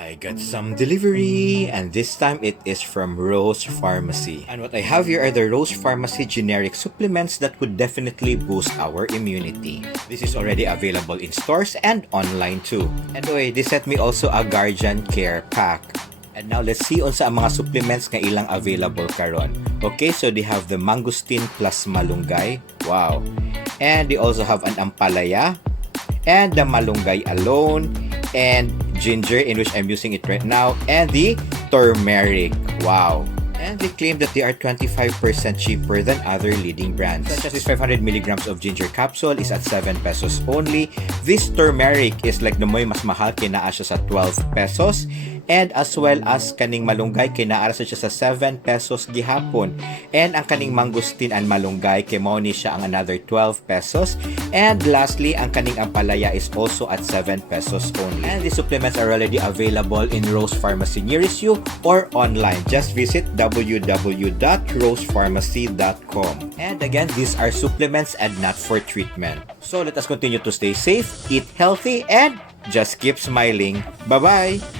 I got some delivery, and this time it is from Rose Pharmacy. And what I have here are the Rose Pharmacy generic supplements that would definitely boost our immunity. This is already available in stores and online too. And wait, they sent me also a Guardian Care Pack. And now let's see on sa mga supplements nga ilang available karon. Okay, so they have the Mangosteen plus Malunggay. Wow. And they also have an Ampalaya and the Malunggay alone, and ginger, in which I'm using it right now, and the turmeric. Wow. And they claim that they are 25% cheaper than other leading brands. Such as this 500 milligrams of ginger capsule is at 7 pesos only. This turmeric is like the moy mas mahal, kinaa siya sa 12 pesos. And as well as kaning malunggay, kinaa siya sa 7 pesos gihapon. And ang kaning mangosteen and malunggay, kimo ni siya ang another 12 pesos. And lastly, ang kaning ampalaya is also at 7 pesos only. And these supplements are already available in Rose Pharmacy nearest you or online. Just visit www.rosepharmacy.com. And again, these are supplements and not for treatment. So let us continue to stay safe, eat healthy, and just keep smiling. Bye-bye!